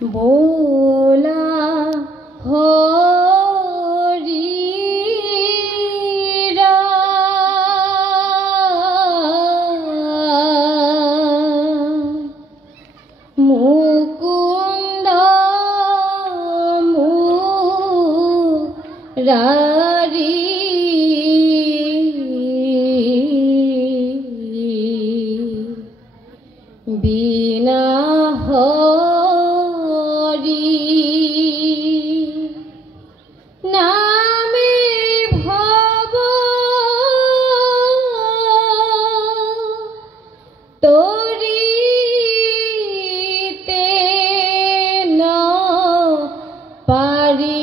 बोला हरि राम मुकुंद मुरारी बिना हरि नामे भव तोरिते न पारी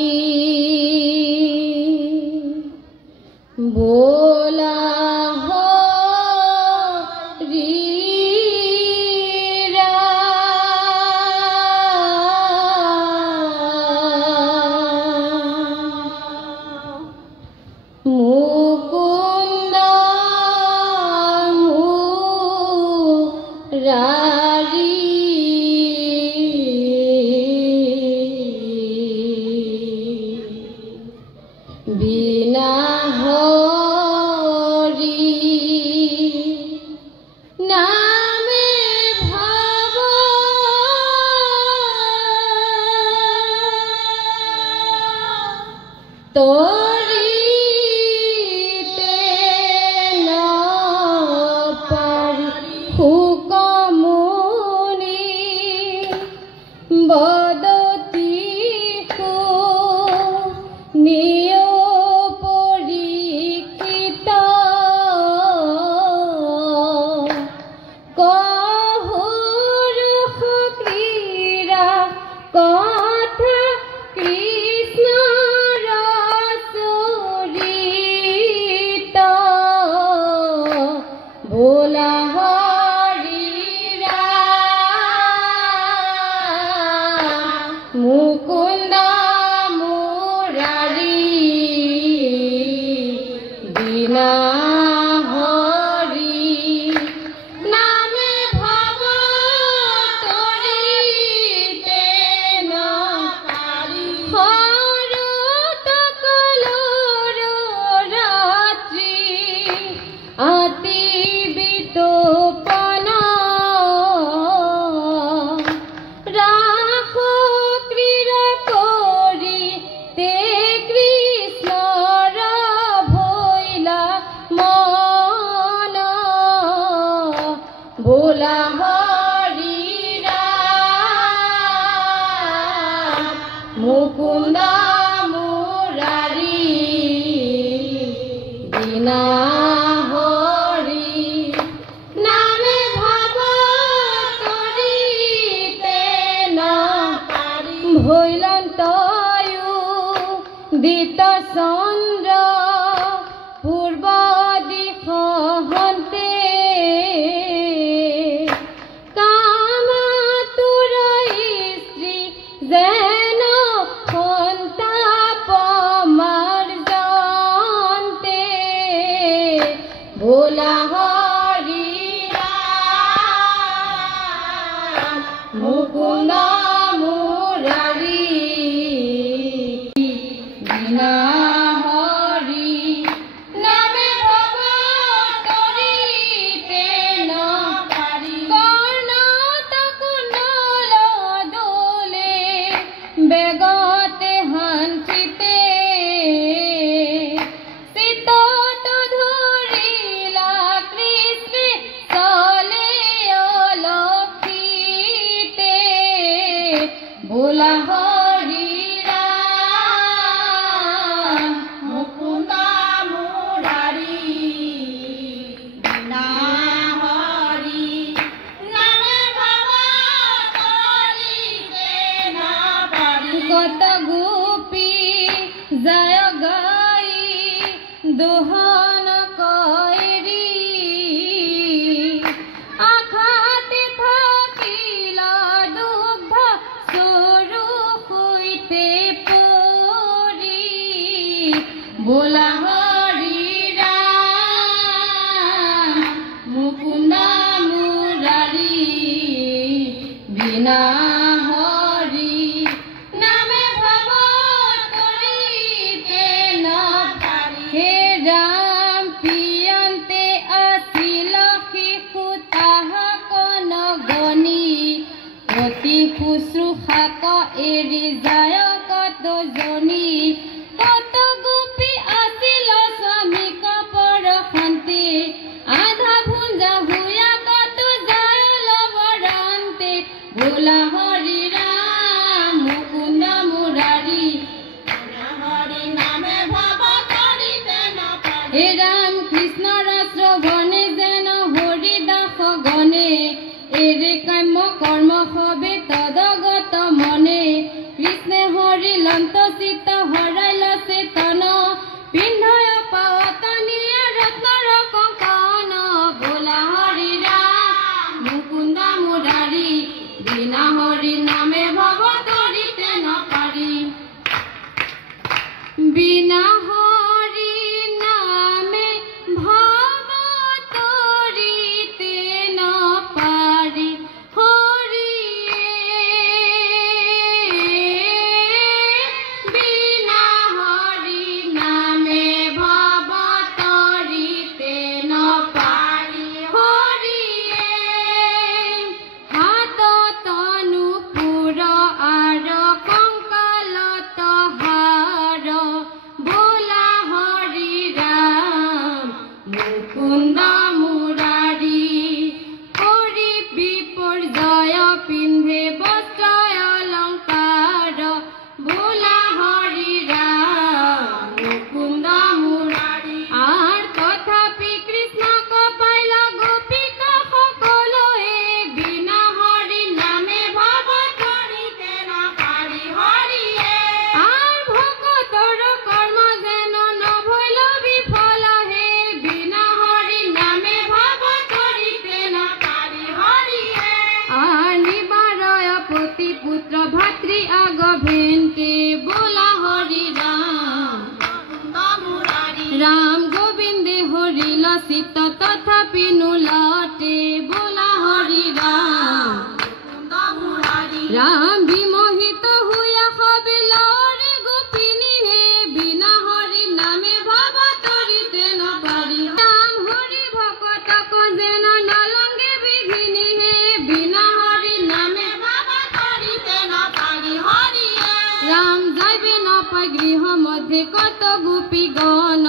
बोला मुकुंद मुरारी बिना हरि नामे भव तोरिते न पारी हुकमुनि बदति नियो परीक्षित कहुर क्रीड़ा कथा कृष्ण रसुरीता बोला हरि राम मुकुंद मुरारी बिना हरि नामे भव तोरिते न पारी हरत कलर रात्रि अति बितोपन राखो क्रीड़ा करी ते कृष्णर भइला मन बोला हरि राम मुकुंद मुरारी बिना हरि नामे भव तोरिते न पारी भैलन्तयु दित चन्द्र पूर्व दिशहन्ते कामातुर स्त्री जेन सन्ताप मार्जन्ते बोला हरि राम मुकुंद मुरारी बिना हरि नामे भव तोरिते न पारी कर्णतक नल दोले बेगते हंसिते सीतत धरिला कृष्ण सले अलक्षिते बोला हरि राम मुकुंद मुरारी बिना हरि नामे भव तोरिते न पारी कत गोपी जय गाई दोहन कइरी आखाते থাকিলা দুগ্ধ সরু হইতে পরি बोला हरि राम मुकुंद मुरारी बिना हरि অতি শুশ্ৰূষাক এৰি যায় কতজনী কত গোপী আছিল স্বামীক পৰ শান্তি আধা ভুঞ্জা হুয়া কত যায় লবৰান্তে ভোলা হৰি ৰাম মুকুন্দ মুৰাৰী হৰি নামে ভাব কৰিতে নপাৰি হে ৰাম কৃষ্ণৰ শ্ৰৱণে যেন হৰি দাস গণে এৰে কাম্য কৰ্ম সবে তদগত মনে কৃষ্ণে হৰি লন্ত চিত্ত হৰাইল চেতন পিন্ধয় পাৱতনিয়ে ৰত্নৰ কংকন ভোলা হৰি ৰাম মুকুন্দ মুৰাৰী বিনা হৰি নামে ভৱ কৰিতে নপাৰি বিনা হৰি নামে ভৱ কৰিতে নপাৰি राम गोविंदे हरि लसित तथापि नुलटे बोला हरि राम विमोहित हुआ हबिलरे गोपिनी हे बिना हरि नामे भव तरिते नपारि राम हरि भक्तक जेन नलंगे विघिनी हे बिना हरि नामे भव तरिते नपारि हरि राम जाइबे नपाय गृह मध्य कत गोपी गण